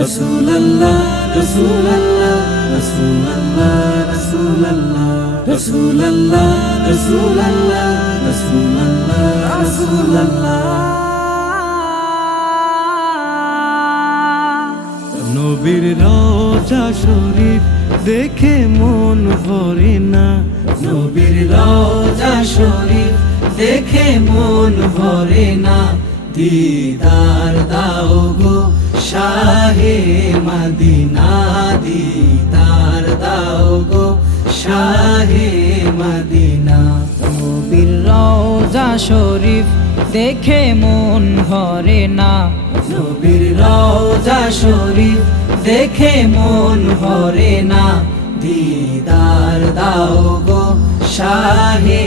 রাসূলুল্লাহ রাসূলুল্লাহ রাসূলুল্লাহ রাসূলুল্লাহ রাসূলুল্লাহ রাসূলুল্লাহ রাসূলুল্লাহ রাসূলুল্লাহ। নবীর রওজা শরীফ দেখে মন ভরে না, নবীর রওজা শরীফ দেখে মন ভরে না। দিদার দাও গো শাহে মদিনা, দিদার দাও গো শাহে মদিনা। নবীর রওজা শরীফ দেখে মন ভরে না, নবীর রওজা শরীফ দেখে মন ভরে না। দিদার দাও গো শাহে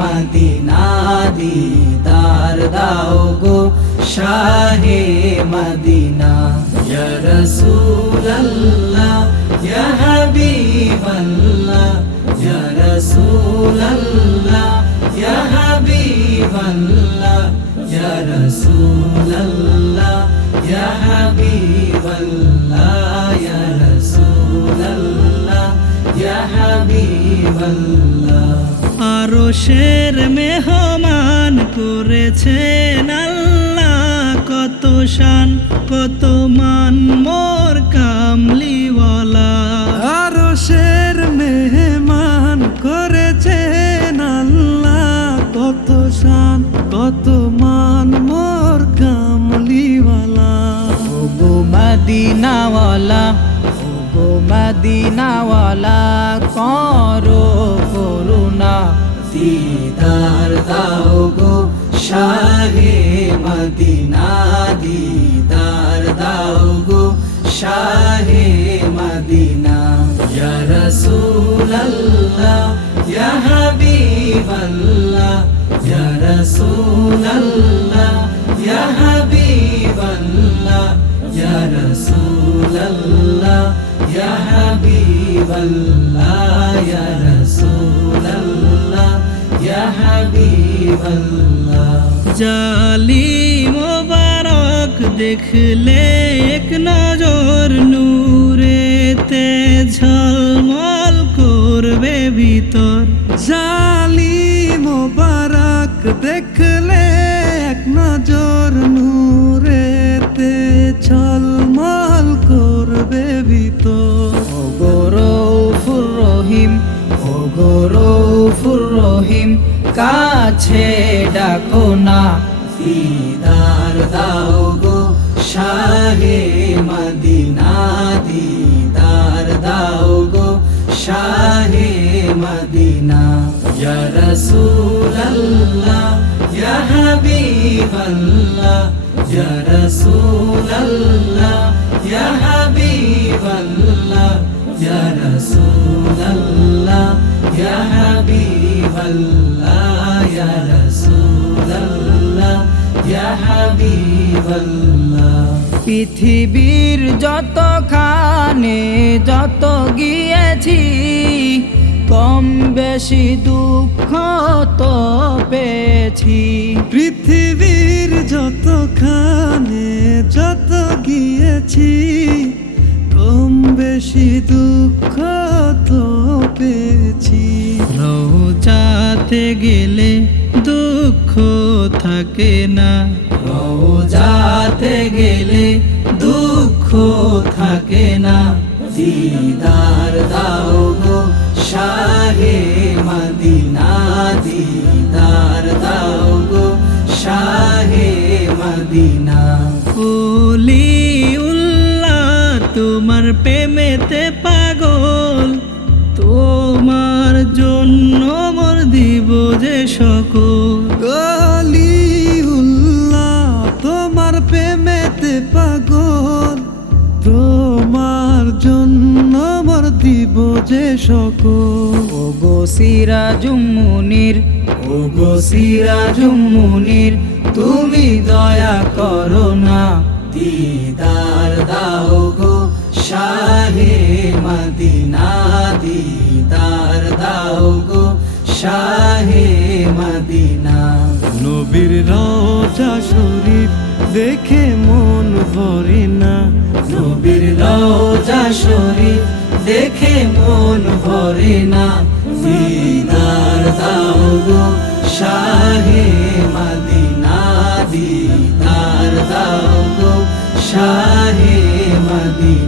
মদিনা, দিদার দাও গো শাহে মদিনা। ইয়া রাসূলুল্লাহ ইয়া হাবিবাল্লাহ, ইয়া রাসূলুল্লাহ ইয়া হাবিবাল্লাহ, ইয়া রাসূলুল্লাহ ইয়া হাবিবাল্লাহ, ইয়া রাসূলুল্লাহ ইয়া হাবিবাল্লাহ। আরশের মেহমান করেছেন আল্লাহ, কত শান কত মান মোর কামলিওয়ালা। আরশের মেহমান করেছেন আল্লাহ, কত শান কত মান মোর কামলিওয়ালা। ওগো মদিনাওয়ালা, ওগো মদিনাওয়ালা করো করুণা। দিদার দাও গো শাহে মদিনা, দিদার দাও গো শাহে মদিনা। ইয়া রাসূলুল্লাহ ইয়া হাবিবাল্লাহ, ইয়া রাসূলুল্লাহ ইয়া হাবিবাল্লাহ, ইয়া রাসূলুল্লাহ ইয়া হাবিবাল্লাহ, ইয়া রাসূলুল্লাহ ইয়া হাবিবাল্লাহ। জালি মোবারক দেখলে এক নজর নূরেতে ঝলমল করবে ভিতর। জালি মোবারক দেখলে এক নজর নূরেতে ঝলমল করবে ভিতর। ওগো রউফুর রহিম, ওগো রউফুর রহিম কাছে ডাকো না। দিদার দাও গো শাহে মদিনা, দিদার দাও গো শাহে মদিনা। ইয়া রাসূলুল্লাহ ইয়া হাবিবাল্লাহ, ইয়া রাসূলুল্লাহ ইয়া হাবিবাল্লাহ, ইয়া রাসূলুল্লাহ ইয়া হাবিবাল্লাহ, ইয়া রাসূলুল্লাহ ইয়া হাবিবাল্লাহ। পৃথিবীর যতখানে যত গিয়েছি, কম বেশি দুঃখ তো পেয়েছি। পৃথিবীর যতখানে যত গিয়েছি, কম বেশি দুঃখ তো পেয়েছি। রওজাতে গেলে দুঃখ থাকে না, রওজাতে গেলে দুঃখ থাকে না। দিদার দাও গো শাহে মদিনা, দিদার দাও গো শাহে মদিনা। ওলিউল্লাহ তোমার প্রেমেতে পাগল, তোমার জন্য মোর দিব যে সকল। ওলিউল্লাহ তোমার প্রেমেতে পাগল, তোমার জন্য মোর দিব যে সকল। ওগো সিরাজুম মুনির, ওগো সিরাজুম মুনির তুমি দয়া করো না। দিদার দাও গো শাহে মদিনা, দিদার দাও গো শাহে মদিনা। নবীর রওজা শরীফ দেখে মন ভরে না, নবীর শরীফ দেখে মন ভরে না, দিদার দাও গো শাহে মদিনা, দিদার দাও গো শাহে মদিনা।